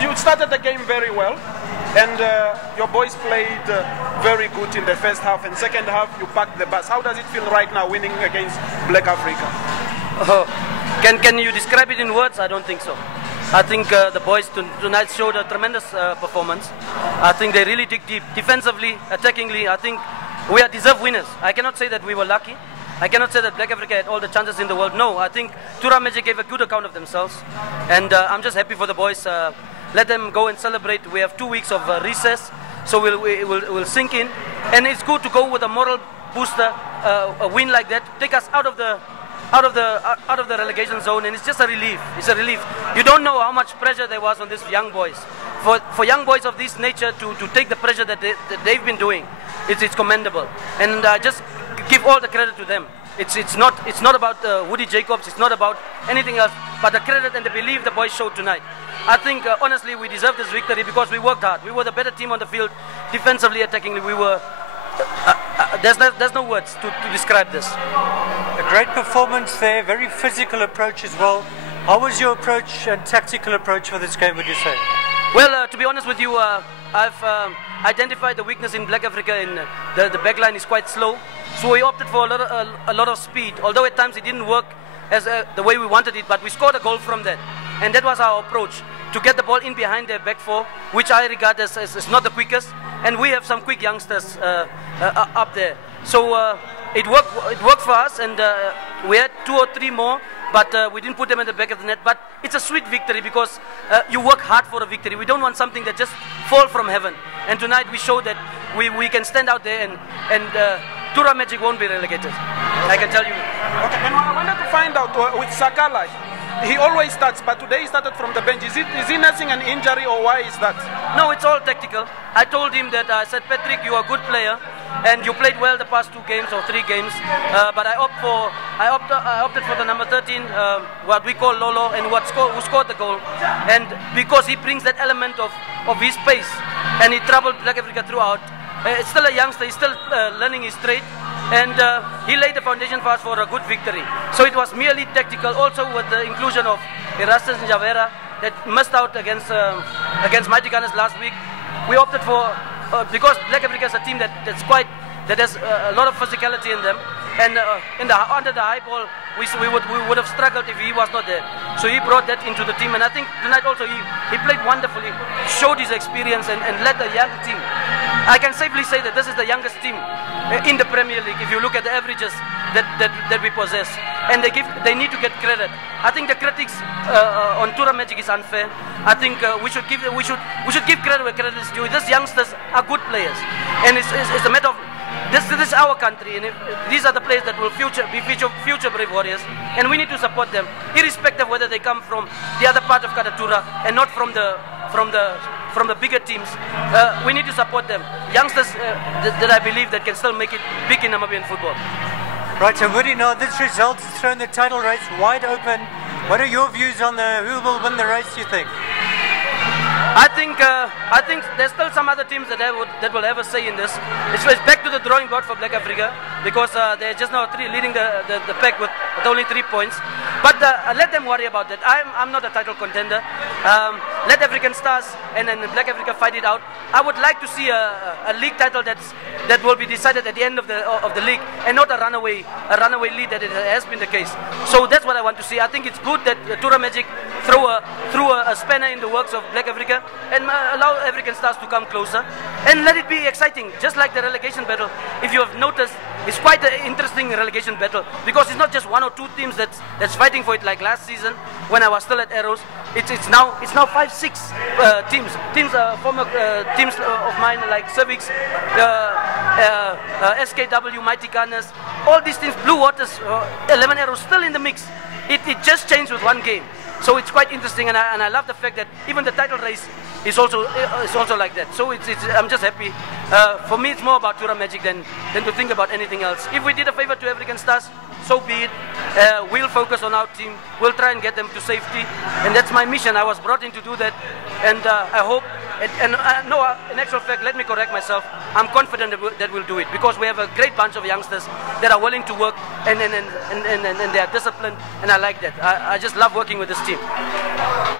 You started the game very well, and your boys played very good in the first half, and second half you packed the bus. How does it feel right now winning against Black Africa? Can you describe it in words? I don't think so. I think the boys tonight showed a tremendous performance. I think they really dig deep. Defensively, attackingly, I think we are deserved winners. I cannot say that we were lucky. I cannot say that Black Africa had all the chances in the world. No, I think Tura Magic gave a good account of themselves. And I'm just happy for the boys. Let them go and celebrate. We have 2 weeks of recess, so we'll sink in. And it's good to go with a moral booster, a win like that, take us out of the relegation zone, and it's just a relief. It's a relief. You don't know how much pressure there was on these young boys. For young boys of this nature to take the pressure that they've been doing, it's commendable. And I just give all the credit to them. It's not about Woody Jacobs. It's not about anything else, but the credit and the belief the boys showed tonight. I think honestly we deserve this victory because we worked hard. We were the better team on the field, defensively, attackingly. We were. There's no words to describe this. A great performance there, very physical approach as well. How was your approach and tactical approach for this game, would you say? Well, to be honest with you, I've identified the weakness in Black Africa. In the back line is quite slow, so we opted for a lot of speed. Although at times it didn't work as the way we wanted it, but we scored a goal from that, and that was our approach, to get the ball in behind their back four, which I regard as not the quickest. And we have some quick youngsters up there, so it worked for us, and we had 2 or 3 more, but we didn't put them in the back of the net. But it's a sweet victory because you work hard for a victory. We don't want something that just fall from heaven. And tonight we showed that we can stand out there, and Tura Magic won't be relegated. I can tell you. Okay, and I wanted to find out with Sakala. He always starts, but today he started from the bench. Is he nursing an injury, or why is that? No, it's all tactical. I told him that, I said, Patrick, you are a good player, and you played well the past 2 games or 3 games. But I opted for the number 13, what we call Lolo, and who scored the goal. And because he brings that element of his pace, and he troubled Black Africa throughout. It's still a youngster. He's still learning his trade. And he laid the foundation for us for a good victory. So it was merely tactical, also with the inclusion of Erastus and Javera that missed out against Mighty Gunners last week. We opted for, because Black Africa is a team that has a lot of physicality in them, and under the high ball, we would have struggled if he was not there. So he brought that into the team, and I think tonight also he played wonderfully, showed his experience, and led the young team. I can safely say that this is the youngest team in the Premier League if you look at the averages that we possess, and they need to get credit. I think the critics on Tura Magic is unfair. I think we should give credit where credit is due. These youngsters are good players, and it's a matter of this is our country, and these are the players that will be future brave warriors, and we need to support them irrespective of whether they come from the other part of Kadatura and not from the bigger teams. We need to support them. Youngsters that I believe that can still make it big in Namibian football. Right, so Woody, now this result has thrown the title race wide open. What are your views on who will win the race, you think? I think there's still some other teams that will have a say in this. It's back to the drawing board for Black Africa because they're just now leading the pack with only 3 points. But let them worry about that. I'm not a title contender. Let African Stars and Black Africa fight it out. I would like to see a league title that will be decided at the end of the league, and not a runaway lead that it has been the case. So that's what I want to see. I think it's good that Tura Magic threw a spanner in the works of Black Africa and allow African Stars to come closer and let it be exciting, just like the relegation battle. If you have noticed, it's quite an interesting relegation battle because it's not just 1 or 2 teams that's fighting for it like last season when I was still at Arrows. It's now 5, 6 teams, former teams of mine like Civics, SKW, Mighty Gunners, all these teams, Blue Waters, 11 Arrows still in the mix. It just changed with 1 game. So it's quite interesting, and I love the fact that even the title race is also like that. So I'm just happy. For me, it's more about Tura Magic than to think about anything else. If we did a favor to African Stars, so be it. We'll focus on our team. We'll try and get them to safety, and that's my mission. I was brought in to do that, and I hope. No, in actual fact, let me correct myself. I'm confident that we'll do it because we have a great bunch of youngsters that are willing to work and they are disciplined, and I like that. I just love working with this team.